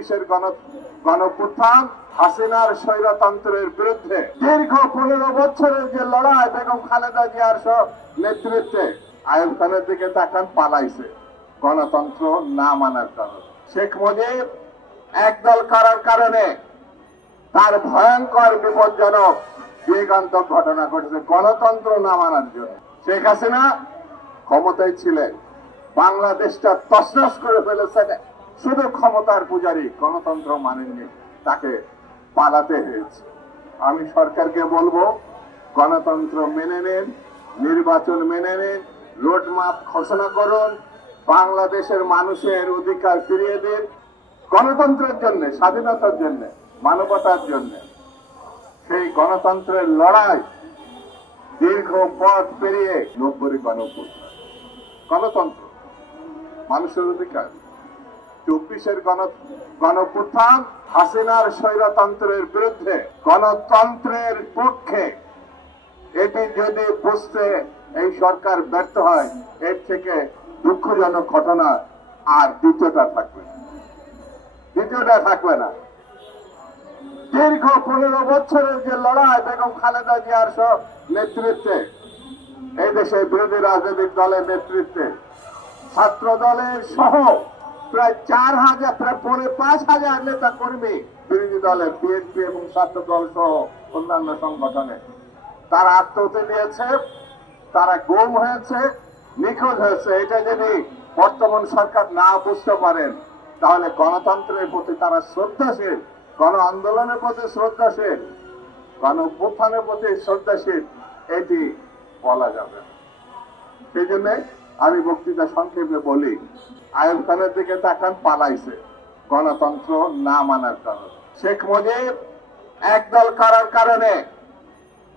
২৪-এর গণঅভ্যুত্থান হাসিনার স্বৈরতন্ত্রের বিরুদ্ধে দীর্ঘ ১৫ বছরের যে লড়াই বেগম খালেদা জিয়ার নেতৃত্বে আইয়ুব খানের দিকে তাকান, পালাইছে গণতন্ত্র না মানার কারণে। শেখ মুজিব একদল করার কারণে তার ভয়ঙ্কর বিপজ্জনক যুগান্তক ঘটনা ঘটেছে গণতন্ত্র না মানার জন্য। শেখ হাসিনা ক্ষমতায় ছিলেন, বাংলাদেশটা তছনছ করে ফেলেছেন শুধু ক্ষমতার পূজারী, গণতন্ত্র মানেননি, তাকে পালাতে হয়েছে। আমি সরকারকে বলবো, গণতন্ত্র মেনে নেন, নির্বাচন মেনে নেন, রোডম্যাপ ঘোষণা করুন, বাংলাদেশের মানুষের অধিকার ফিরিয়ে দিন, গণতন্ত্রের জন্য, স্বাধীনতার জন্য, মানবতার জন্য। সেই গণতন্ত্রের লড়াই দীর্ঘ পথ পেরিয়ে ৯০ গণঅভ্যুত্থান, গণতন্ত্র মানুষের অধিকার। ২৪-এর গণঅভ্যুত্থান হাসিনার স্বৈরতন্ত্রের বিরুদ্ধে গণতন্ত্রের পক্ষে। এটি যদি বুঝতে এই সরকার ব্যর্থ হয়, এর থেকে দুঃখজনক ঘটনা আর দ্বিতীয়টা থাকবে না। দীর্ঘ ১৫ বছরের যে লড়াই বেগম খালেদা জিয়ার নেতৃত্বে, এই দেশের বিরোধী রাজনৈতিক দলের নেতৃত্বে, ছাত্র দলের সহ প্রায় ৪,০০০ প্রায় ৫,০০০ নেতা কর্মী, বিরোধী দলের বিএনপি এবং ছাত্র দল সহ অন্যান্য সংগঠনে তারা আত্মহত্যা নিয়েছে, তারা গুম হয়েছে, নিখোঁজ হয়েছে। এটা যদি বর্তমান সরকার না বুঝতে পারেন, তাহলে গণতন্ত্রের প্রতি তারা শ্রদ্ধাশীল, গণ আন্দোলনের প্রতি শ্রদ্ধাশীল, গণঅভ্যুত্থানের প্রতি শ্রদ্ধাশীল, এটি বলা যাবে। সেই জন্য আমি বক্তৃতা সংক্ষেপে বলি, আইয়ুব খানের দিকে তাকান, পালাইছে গণতন্ত্র না মানার কারণে। শেখ মুজিব একদল করার কারণে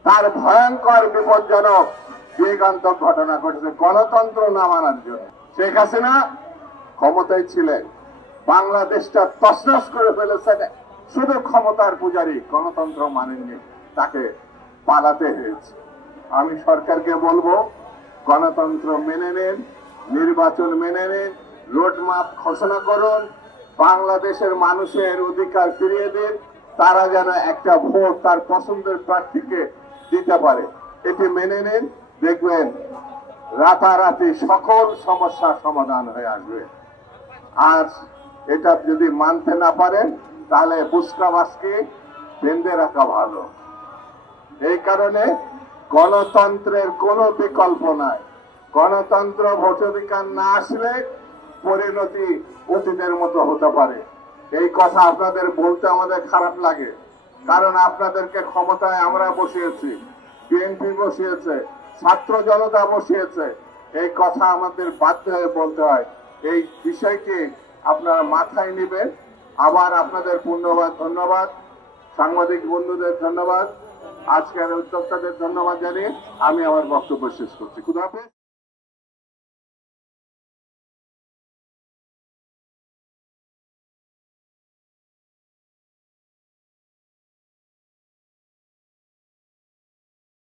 তার ভয়ঙ্কর বিপজ্জনক যুগান্তক ঘটনা ঘটেছে গণতন্ত্র না মানার জন্য। শেখ হাসিনা ক্ষমতায় ছিলেন, বাংলাদেশটা তছনছ করে ফেলেছেন শুধু ক্ষমতার পূজারী, গণতন্ত্র মানেননি, তাকে পালাতে হয়েছে। আমি সরকারকে বলবো, গণতন্ত্র মেনে নেন, নির্বাচন মেনে নেন, রোডম্যাপ ঘোষণা করুন, বাংলাদেশের মানুষের অধিকার ফিরিয়ে দিন, তারা যেন একটা ভোট তার পছন্দের প্রার্থীকে দিতে পারে। এটি মেনে নেন, দেখবেন রাতারাতি সকল সমস্যার সমাধান হয়ে আসবে। আর এটা যদি মানতে না পারেন, তাহলে বুসকাবাসকে বেঁধে রাখা ভালো। এই কারণে গণতন্ত্রের কোনো বিকল্প নাই। গণতন্ত্র ভোটাধিকার না আসলে পরিণতি অতীতের মতো হতে পারে। এই কথা আপনাদের বলতে আমাদের খারাপ লাগে, কারণ আপনাদেরকে ক্ষমতায় আমরা বসিয়েছি, বিএনপি বসিয়েছে, ছাত্র জনতা বসিয়েছে। এই কথা আমাদের বাধ্য হয়ে বলতে হয়। এই বিষয়টি আপনারা মাথায় নেবেন। আবার আপনাদের ধন্যবাদ, সাংবাদিক বন্ধুদের ধন্যবাদ, আজকের উদ্যোক্তাদের ধন্যবাদ জানিয়ে আমি আমার বক্তব্য শেষ করছি। খুদা হাফেজ।